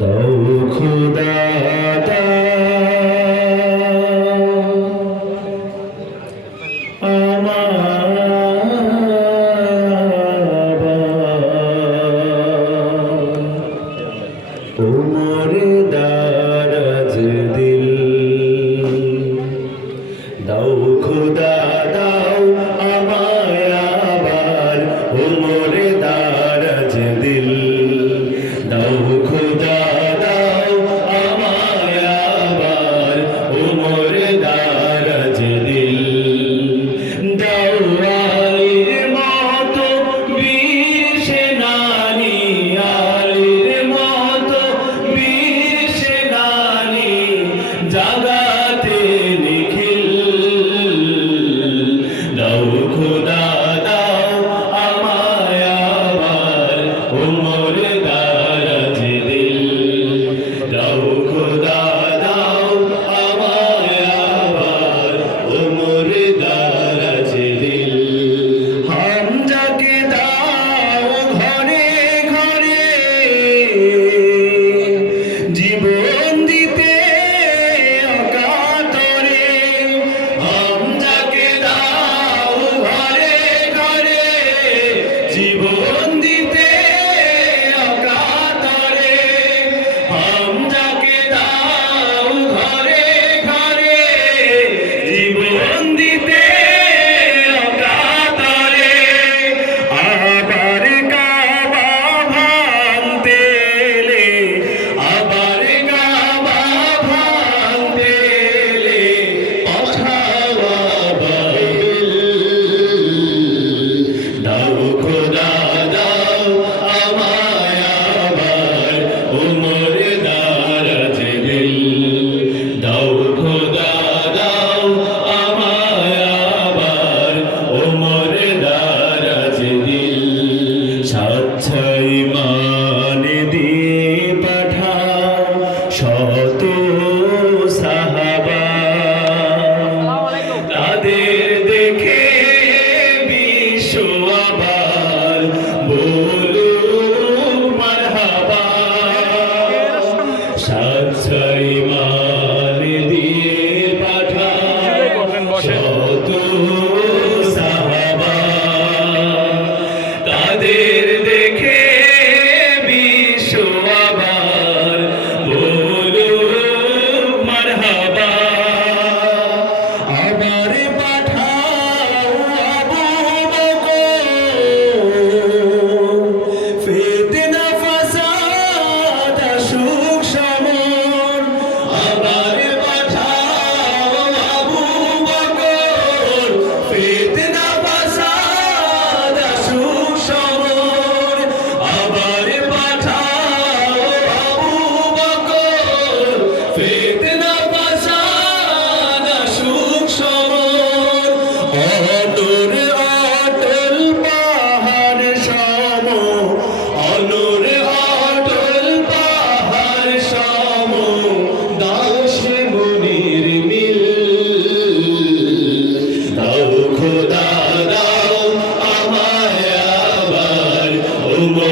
দাও খোদা Yeah. শত সাহাবা তাদের দেখে বিশ্ব Amen.